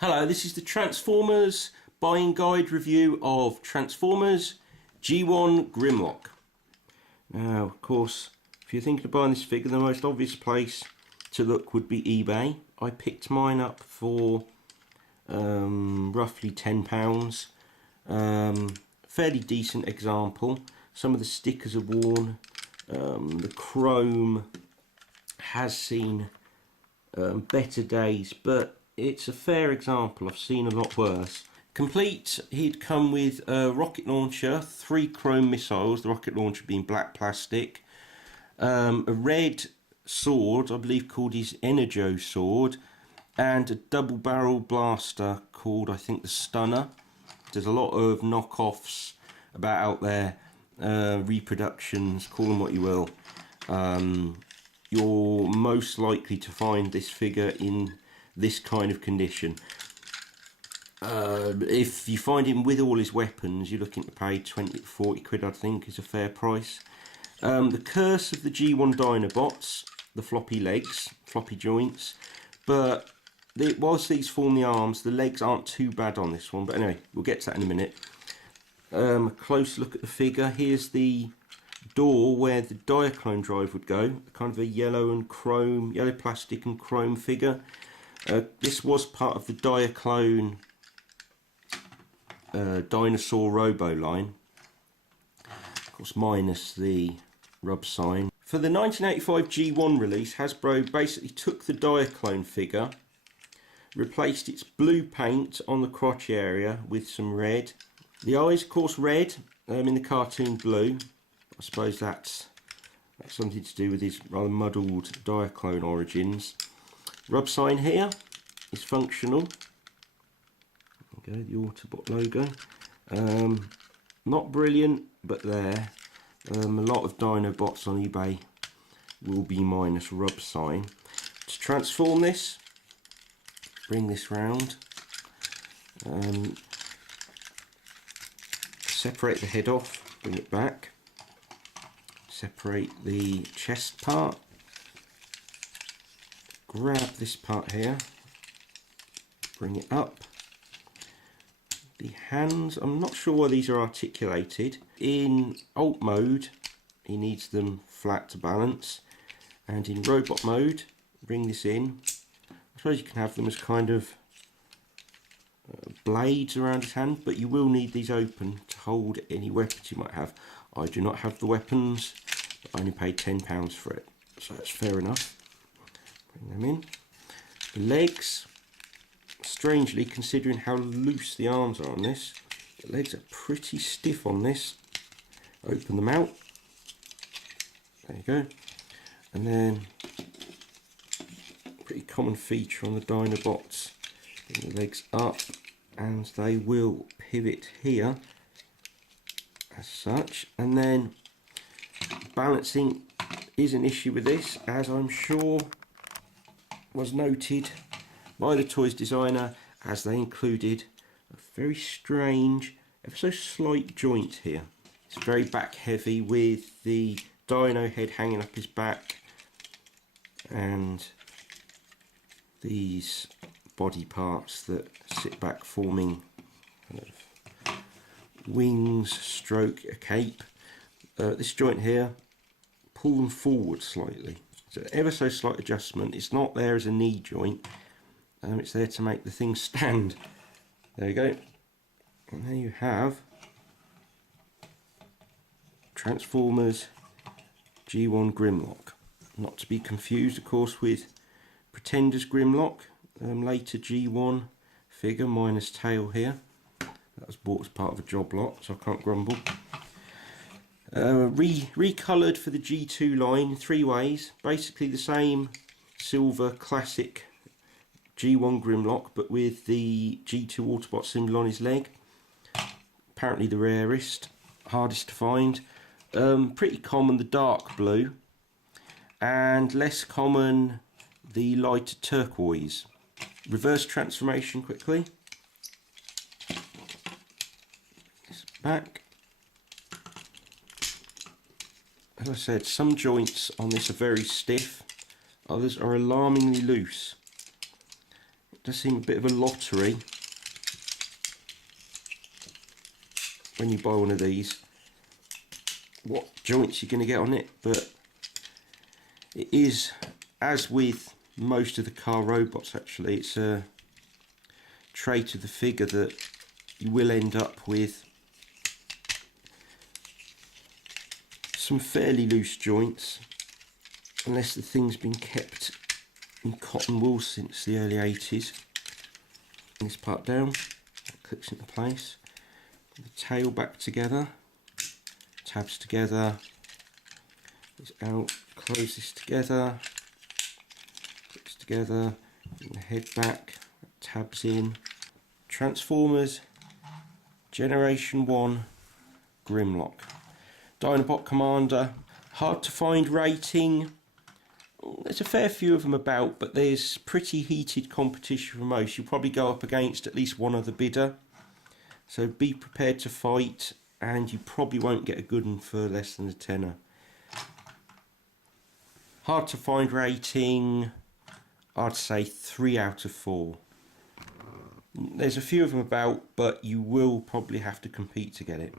Hello, this is the Transformers buying guide review of Transformers G1 Grimlock. Now, of course, if you're thinking of buying this figure, the most obvious place to look would be eBay. I picked mine up for roughly £10. Fairly decent example. Some of the stickers are worn. The chrome has seen better days, but it's a fair example. I've seen a lot worse. Complete, he'd come with a rocket launcher, 3 chrome missiles, the rocket launcher being black plastic, a red sword, I believe called his Energo sword, and a double barrel blaster called, I think, the Stunner. There's a lot of knockoffs about out there, reproductions, call them what you will. You're most likely to find this figure in this kind of condition. If you find him with all his weapons, you're looking to pay 20 to 40 quid, I think, is a fair price. The curse of the G1 Dinobots, the floppy legs, floppy joints, but whilst these form the arms, the legs aren't too bad on this one, but anyway, we'll get to that in a minute. A close look at the figure. Here's the door where the Diaclone drive would go, kind of a yellow and chrome, yellow plastic and chrome figure. This was part of the Diaclone Dinosaur Robo line, of course minus the rub sign. For the 1985 G1 release, Hasbro basically took the Diaclone figure, replaced its blue paint on the crotch area with some red. The eyes, of course, red, in the cartoon blue. I suppose that's something to do with his rather muddled Diaclone origins. Rub sign here is functional. Okay, the Autobot logo. Not brilliant, but there. A lot of Dinobots on eBay will be minus rub sign. To transform this, bring this round. Separate the head off, bring it back. Separate the chest part. Grab this part here, bring it up. The hands, I'm not sure why these are articulated. In alt mode, he needs them flat to balance, and in robot mode, bring this in. I suppose you can have them as kind of blades around his hand, but you will need these open to hold any weapons you might have. I do not have the weapons, but I only paid £10 for it, so that's fair enough. Bring them in. The legs, strangely, considering how loose the arms are on this, the legs are pretty stiff on this. Open them out. There you go. And then, pretty common feature on the Dinobots, bring the legs up and they will pivot here as such. And then balancing is an issue with this, as I'm sure was noted by the toys designer, as they included a very strange, ever so slight joint here. It's very back heavy with the dino head hanging up his back and these body parts that sit back forming kind of wings stroke a cape. This joint here, pull them forward slightly. So ever so slight adjustment. It's not there as a knee joint. It's there to make the thing stand. There you go. And there you have Transformers G1 Grimlock. Not to be confused, of course, with Pretenders Grimlock, later G1 figure minus tail here. That was bought as part of a job lot, so I can't grumble. Recoloured for the G2 line 3 ways. Basically the same silver classic G1 Grimlock, but with the G2 Autobot symbol on his leg. Apparently the rarest, hardest to find. Pretty common the dark blue, and less common the lighter turquoise. Reverse transformation quickly. This back. As I said, some joints on this are very stiff, others are alarmingly loose. does seem a bit of a lottery when you buy one of these, what joints you're going to get on it, but it is, as with most of the car robots actually, it's a trait of the figure that you will end up with some fairly loose joints, unless the thing's been kept in cotton wool since the early 80s. This part down, that clicks into place. Put the tail back together, tabs together, this out, close this together, clicks together, bring the head back, tabs in. Transformers Generation 1 Grimlock. Dinobot Commander, hard to find rating. There's a fair few of them about, but there's pretty heated competition for most. You'll probably go up against at least one other bidder, so be prepared to fight, and you probably won't get a good one for less than a tenner. Hard to find rating, I'd say 3 out of 4. There's a few of them about, but you will probably have to compete to get it.